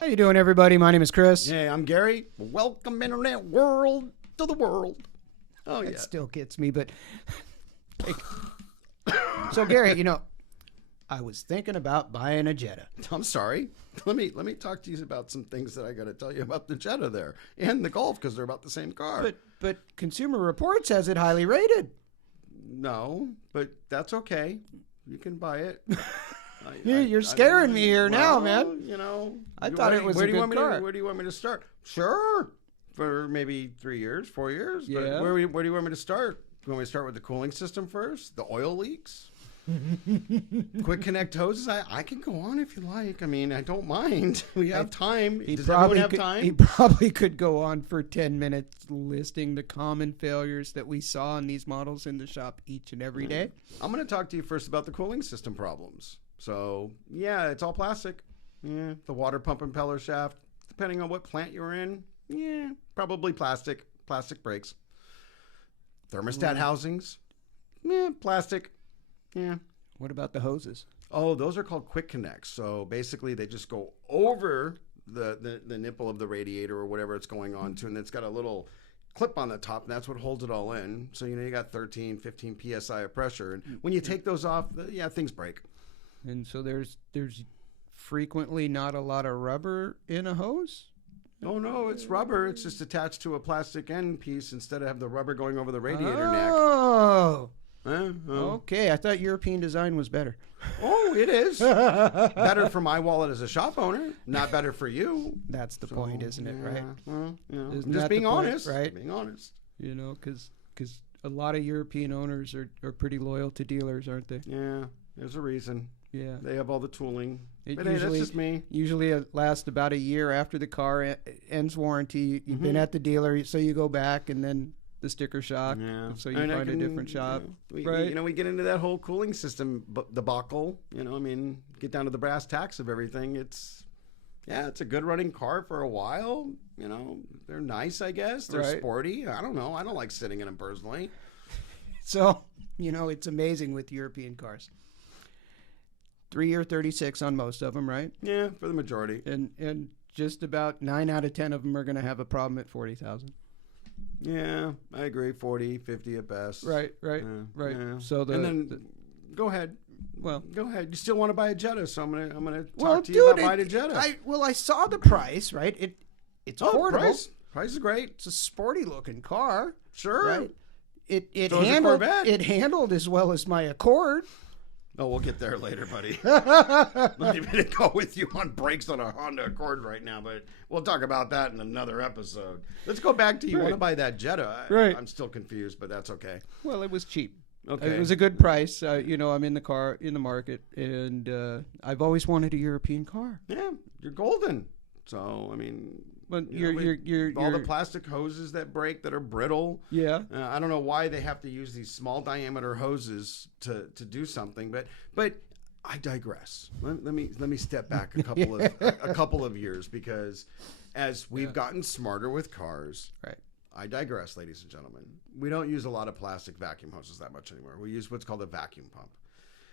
How you doing, everybody? My name is Chris. Hey, I'm Gary. Welcome, internet world, to the world. Oh, That yeah. still gets me, but... So, Gary, you know, I was thinking about buying a Jetta. I'm sorry. Let me talk to you about some things that I got to tell you about the Jetta there and the Golf, because they're about the same car. But Consumer Reports has it highly rated. No, but that's okay. You can buy it. You're scaring me here now, man. You know, I thought it was a good car. Where do you want me to start? Sure, for maybe 3 years, 4 years. Yeah. But where do you want me to start? You want me to start with the cooling system first? The oil leaks? Quick connect hoses? I can go on if you like. I mean, I don't mind. We have time. Does everyone have time? He probably could go on for 10 minutes listing the common failures that we saw in these models in the shop each and every day. I'm going to talk to you first about the cooling system problems. So, yeah, it's all plastic. Yeah, the water pump impeller shaft, depending on what plant you're in, yeah, probably plastic. Plastic breaks. Thermostat housings, yeah, plastic. Yeah. What about the hoses? Oh, those are called quick connects. So basically they just go over the nipple of the radiator or whatever it's going on to, and it's got a little clip on the top, and that's what holds it all in. So, you know, you got 13, 15 PSI of pressure. And when you take those off, yeah, things break. And so there's frequently not a lot of rubber in a hose? Oh, no, it's rubber. It's just attached to a plastic end piece instead of have the rubber going over the radiator neck. Oh. Oh. Okay, I thought European design was better. Oh, it is. Better for my wallet as a shop owner, not better for you. That's the point, isn't it, right? Well, you know, Isn't just that being the point, honest, right? Being honest. You know, because a lot of European owners are pretty loyal to dealers, aren't they? Yeah, there's a reason. Yeah. They have all the tooling. It But hey, that's just me. Usually it lasts about a year after the car ends warranty. You've been at the dealer, so you go back and then the sticker shock. Yeah. So you And find a different shop. You know, we get into that whole cooling system debacle. You know, I mean, get down to the brass tacks of everything. It's a good running car for a while. You know, they're nice, I guess. They're sporty. I don't know. I don't like sitting in them personally. So, you know, it's amazing with European cars. 3-year 36 on most of them, right? Yeah, for the majority. And just about 9 out of 10 of them are going to have a problem at 40,000. Yeah, I agree. 40, 50 at best. Right. Yeah. So go ahead. Well, go ahead. You still want to buy a Jetta, so I'm gonna talk well, to you about buying a Jetta. I saw the price, right? It's affordable. Price is great. It's a sporty looking car. Sure. Right. It So is a handled Corvette. it handled as well as my Accord. Oh, we'll get there later, buddy. Not even going to go with you on brakes on a Honda Accord right now, but we'll talk about that in another episode. Let's go back to you want to buy that Jetta. I'm still confused, but that's okay. Well, it was cheap. Okay. It was a good price. You know, I'm in the market, and I've always wanted a European car. Yeah, you're golden. So, I mean... But you're all the you're plastic hoses that break that are brittle. Yeah. I don't know why they have to use these small diameter hoses to do something, but I digress. Let me step back a couple of years, because as we've gotten smarter with cars, right. I digress, ladies and gentlemen. We don't use a lot of plastic vacuum hoses that much anymore. We use what's called a vacuum pump.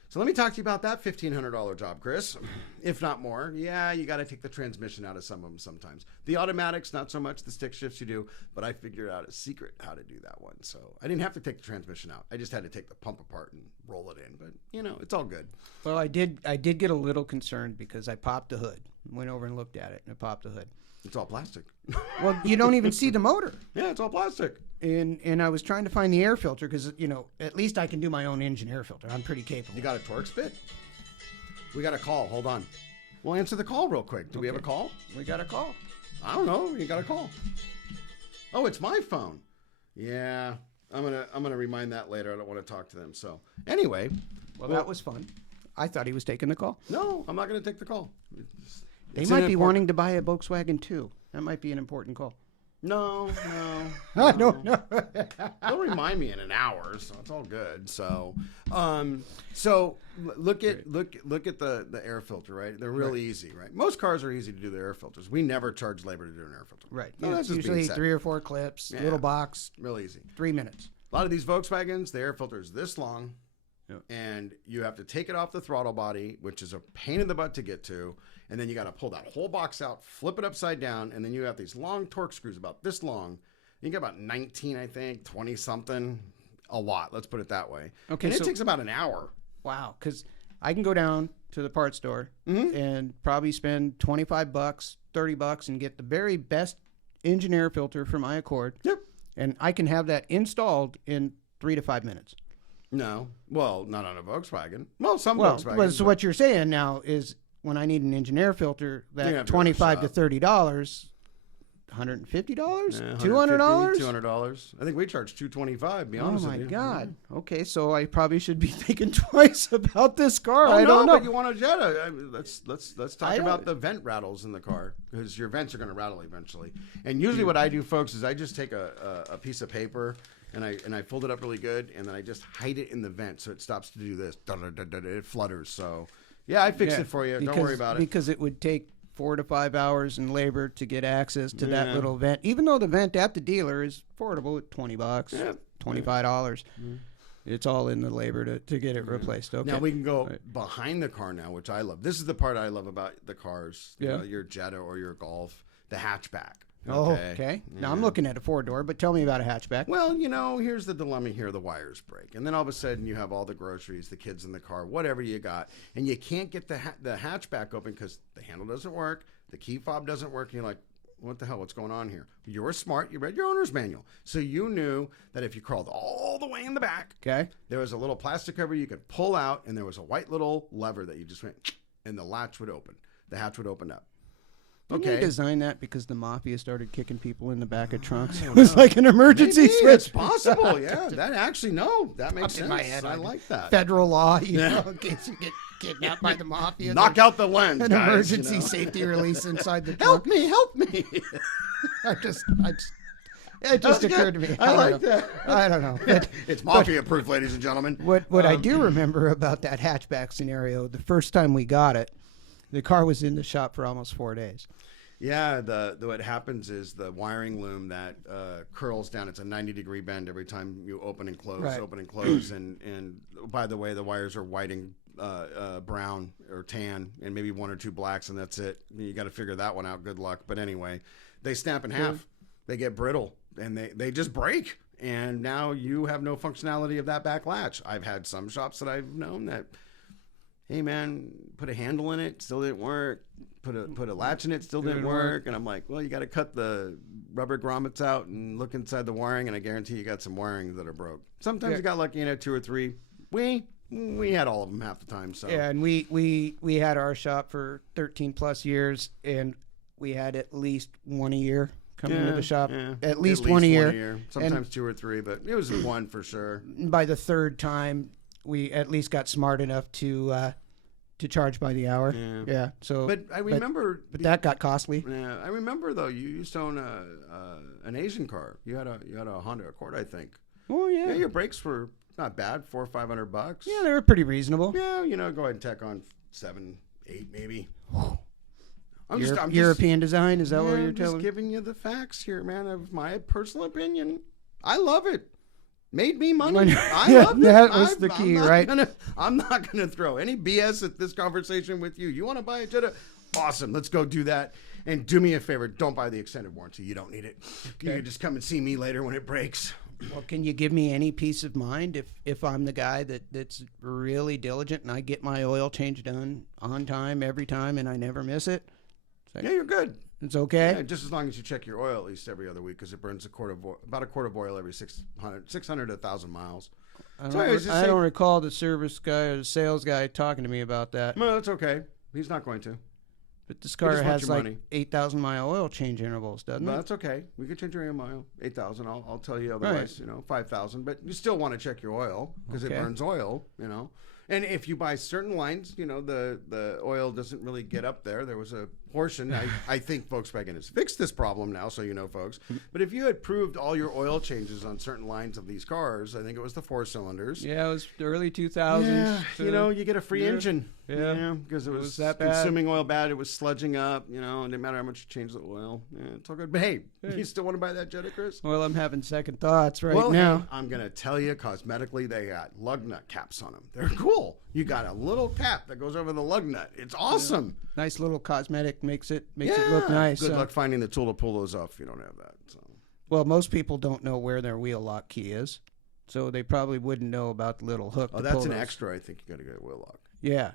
So let me talk to you about that $1,500 job, Chris, if not more. Yeah, you got to take the transmission out of some of them sometimes. The automatics, not so much. The stick shifts you do, but I figured out a secret how to do that one. So I didn't have to take the transmission out. I just had to take the pump apart and roll it in. But, you know, it's all good. Well, I did get a little concerned because I popped the hood. Went over and looked at it, and I popped the hood. It's all plastic. Well, you don't even see the motor. Yeah, it's all plastic. And I was trying to find the air filter because, you know, at least I can do my own engine air filter. I'm pretty capable. You got a torque spit? We got a call. Hold on. We'll answer the call real quick. Do we have a call? We got a call. I don't know. You got a call. Oh, it's my phone. Yeah. I'm gonna remind that later. I don't want to talk to them. So anyway. Well, that was fun. I thought he was taking the call. No, I'm not going to take the call. They might be wanting to buy a Volkswagen too. That might be an important call. No. I don't know. They'll remind me in an hour, so it's all good. So, look at the air filter, right? They're really easy, right? Most cars are easy to do the air filters. We never charge labor to do an air filter. Right. No, that's It's usually 3 or 4 clips, little box, real easy. 3 minutes. A lot of these Volkswagens, the air filter is this long, Yep. And you have to take it off the throttle body, which is a pain in the butt to get to. And then you got to pull that whole box out, flip it upside down, and then you have these long torque screws about this long. You get about 19, I think, 20 something. A lot, let's put it that way. Okay, and it takes about an hour. Wow, because I can go down to the parts store and probably spend $25, $30 and get the very best engine air filter for my Accord. Yep. And I can have that installed in 3 to 5 minutes. No. Well, not on a Volkswagen. Well, some Volkswagens. So what you're saying now is when I need an engine air filter, that $25 to $30, $150, $200, $200. I think we charge $225. Be honest with you. Oh my God! Okay, so I probably should be thinking twice about this car. I don't know. But you want a Jetta? Let's talk about the vent rattles in the car, because your vents are going to rattle eventually. And usually, what I do, folks, is I just take a piece of paper and I fold it up really good, and then I just hide it in the vent so it stops to do this. It flutters. So yeah, I fixed it for you. Don't worry about it. Because it would take 4 to 5 hours in labor to get access to that little vent, even though the vent at the dealer is affordable at $20, $25. It's all in the labor to get it replaced. Okay. Now we can go behind the car now, which I love. This is the part I love about the cars, you know, your Jetta or your Golf, the hatchback. Okay. Now I'm looking at a 4-door, but tell me about a hatchback. Well, you know, here's the dilemma here. The wires break. And then all of a sudden you have all the groceries, the kids in the car, whatever you got. And you can't get the hatchback open because the handle doesn't work. The key fob doesn't work. And you're like, what the hell? What's going on here? You were smart. You read your owner's manual. So you knew that if you crawled all the way in the back, there was a little plastic cover you could pull out. And there was a white little lever that you just went, and the latch would open. The hatch would open up. Didn't they design that because the mafia started kicking people in the back of trunks? It was like an emergency switch. It's possible, yeah. That makes sense. I like that. Federal law, you know, in case you get kidnapped by the mafia. Knock out the lens, an guys, emergency safety release inside the trunk. Help me. It just occurred to me. I like that. I don't know. It's mafia-proof, ladies and gentlemen. What I do remember about that hatchback scenario, the first time we got it, the car was in the shop for almost 4 days. Yeah, what happens is the wiring loom that curls down. It's a 90-degree bend every time you open and close, and by the way, the wires are white and brown or tan, and maybe 1 or 2 blacks, and that's it. You got to figure that one out. Good luck. But anyway, they snap in half. They get brittle, and they just break. And now you have no functionality of that back latch. I've had some shops that I've known that, hey man, put a handle in it, still didn't work. Put a latch in it, still didn't work. And I'm like, well, you got to cut the rubber grommets out and look inside the wiring, and I guarantee you got some wirings that are broke. Sometimes you got lucky and had 2 or 3. We had all of them half the time. So yeah, and we had our shop for 13 plus years, and we had at least 1 a year coming into the shop. Yeah. At least 1 a year. Sometimes 2 or 3, but it was 1 for sure. By the 3rd time, we at least got smart enough to charge by the hour. Yeah. So, but I remember, but that got costly. Yeah, I remember though. You used to own an Asian car. You had a Honda Accord, I think. Oh yeah. Yeah, your brakes were not bad, $400 or $500. Yeah, they were pretty reasonable. Yeah, go ahead and tack on 7, 8 maybe. I'm European design. Is that what you're telling me? I'm just giving you the facts here, man, of my personal opinion. I love it. Made me money. I loved it. That was the key, right? I'm not gonna throw any BS at this conversation with you. You want to buy a Jetta? Awesome. Let's go do that. And do me a favor. Don't buy the extended warranty. You don't need it. Okay. You can just come and see me later when it breaks. Well, can you give me any peace of mind if I'm the guy that's really diligent and I get my oil change done on time every time and I never miss it? Yeah, you're good. It's okay. Yeah, just as long as you check your oil at least every other week, because it burns about a quart of oil every 600 to 1,000 miles. I don't recall the service guy or the sales guy talking to me about that. No, that's okay. He's not going to. But this car has like 8,000 mile oil change intervals, doesn't it? That's okay. We can change your mile. 8,000. I'll tell you otherwise. 5,000. But you still want to check your oil because it burns oil. And if you buy certain lines, the oil doesn't really get up there. There was a portion. I think Volkswagen has fixed this problem now, so you know, folks. But if you had proved all your oil changes on certain lines of these cars, I think it was the 4-cylinders. Yeah, it was the early 2000s. Yeah, you know, you get a free engine. Yeah, because it was that consuming oil bad. It was sludging up. You know, it didn't matter how much you change the oil. Yeah, it's all good. But hey, you still want to buy that Jetta, Chris? Well, I'm having second thoughts now. Hey, I'm gonna tell you, cosmetically, they got lug nut caps on them. They're cool. You got a little cap that goes over the lug nut. It's awesome. Yeah. Nice little cosmetic makes it look nice. Good luck finding the tool to pull those off if you don't have that. So. Well, most people don't know where their wheel lock key is, so they probably wouldn't know about the little hook. Oh, that's an extra. I think you got to get a wheel lock. Yeah.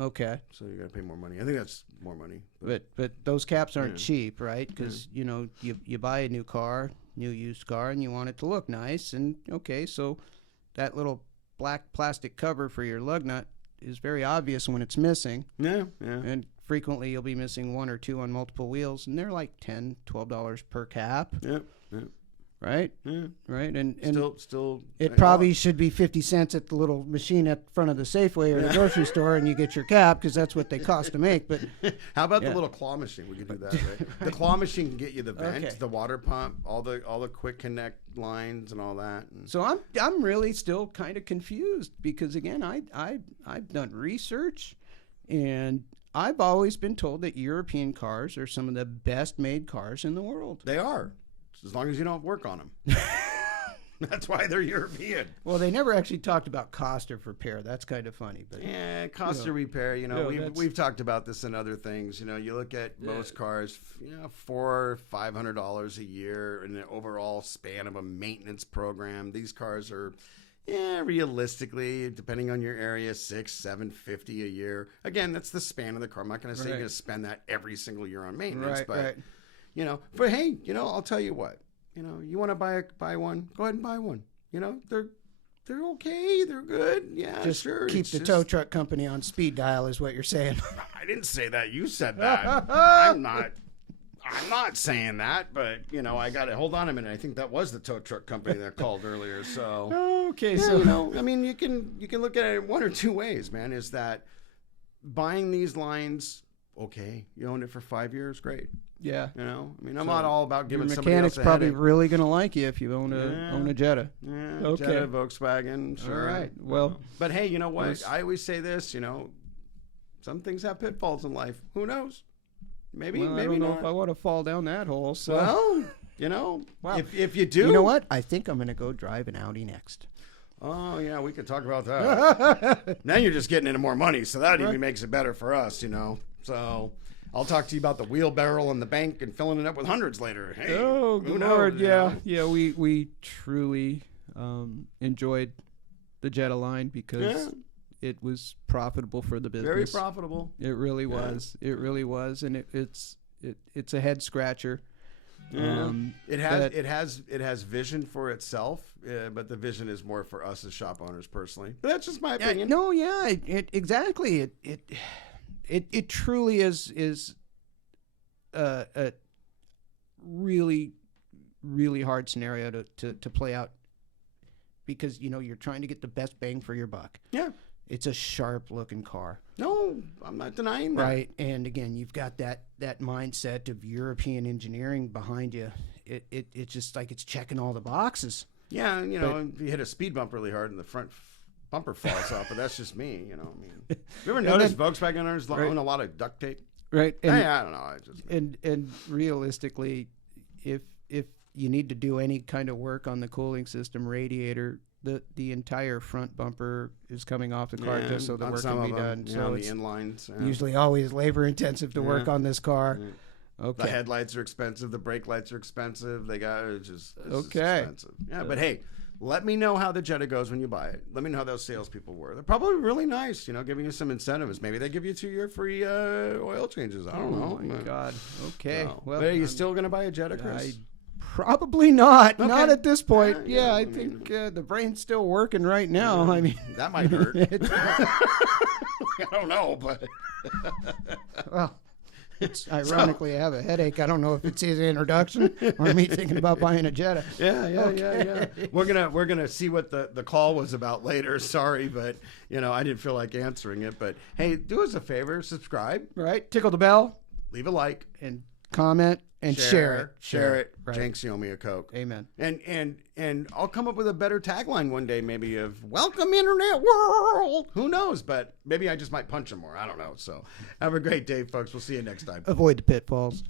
Okay. So you got to pay more money. I think that's more money. But those caps aren't cheap, right? Because you know you buy a new used car, and you want it to look nice. And okay, so that little black plastic cover for your lug nut is very obvious when it's missing. Yeah. And frequently you'll be missing one or two on multiple wheels, and they're like $10, $12 per cap. Yeah. Right? Yeah. Right? And still it probably should be 50 cents at the little machine at front of the Safeway or the grocery store, and you get your cap because that's what they cost to make. But how about the little claw machine? We could do that, right? The claw machine can get you the vent, the water pump, all the quick connect lines and all that. So I'm really still kind of confused because again, I've done research, and I've always been told that European cars are some of the best made cars in the world. They are. As long as you don't work on them. That's why they're European. Well, they never actually talked about cost of repair. That's kind of funny. But yeah, cost of repair. You know, we've talked about this in other things. You know, you look at most cars, $400 or $500 a year in the overall span of a maintenance program. These cars are, realistically, depending on your area, $600-$750 a year. Again, that's the span of the car. I'm not going to say you're going to spend that every single year on maintenance, but. You know, but hey, I'll tell you what. You want to buy one? Go ahead and buy one. They're okay. They're good. Yeah, just sure. Keep the tow truck company on speed dial, is what you're saying. I didn't say that. You said that. I'm not saying that, but I got to hold on a minute. I think that was the tow truck company that called earlier. So okay, so I mean, you can look at it one or two ways, man. Is that buying these lines? Okay, you owned it for 5 years, great. Yeah. I mean, I'm not all about giving somebody else a mechanic's probably headache. really going to like you if you own a Jetta. Yeah, okay. Jetta, Volkswagen, sure. All right. Well, but hey, you know what? I always say this, some things have pitfalls in life. Who knows? Maybe I don't know not. if I want to fall down that hole. So. Well, wow. if you do. You know what? I think I'm going to go drive an Audi next. Oh, yeah, we could talk about that. Now you're just getting into more money, so that even makes it better for us, So I'll talk to you about the wheelbarrow in the bank and filling it up with hundreds later. Hey, oh, good Lord, yeah. We truly enjoyed the Jetta line because it was profitable for the business. Very profitable. It really was. It really was, and it's a head scratcher. Yeah. It has vision for itself, but the vision is more for us as shop owners personally. But that's just my opinion. No, yeah, exactly. It truly is a really, really hard scenario to play out because you're trying to get the best bang for your buck. Yeah. It's a sharp looking car. No, I'm not denying that. Right. And again, you've got that mindset of European engineering behind you. It's just like it's checking all the boxes. Yeah, if you hit a speed bump really hard and the front bumper falls off, but that's just me, you ever notice Volkswagen owners own a lot of duct tape? Right. And, I don't know. And realistically, if you need to do any kind of work on the cooling system, radiator, the entire front bumper is coming off the car just so the work can be done. So the inlines. Usually always labor intensive to work on this car. Yeah. Okay. The headlights are expensive. The brake lights are expensive. They got it's just expensive. Yeah, but hey, let me know how the Jetta goes when you buy it. Let me know how those salespeople were. They're probably really nice, giving you some incentives. Maybe they give you 2-year free oil changes. I don't know. Oh my God. Okay. No. Well, but are you still going to buy a Jetta, Chris? Probably not. Okay. Not at this point. I think the brain's still working right now. I mean, that might hurt. I don't know, but well, ironically, I have a headache. I don't know if it's his introduction or me thinking about buying a Jetta. Yeah. We're gonna see what the call was about later. Sorry, but I didn't feel like answering it. But hey, do us a favor, subscribe. Right, tickle the bell. leave a like. And comment and share it. Share it. Right. Jenks, you owe me a Coke. Amen. And I'll come up with a better tagline one day, maybe of "Welcome, Internet World." Who knows? But maybe I just might punch him more. I don't know. So have a great day, folks. We'll see you next time. Avoid the pitfalls.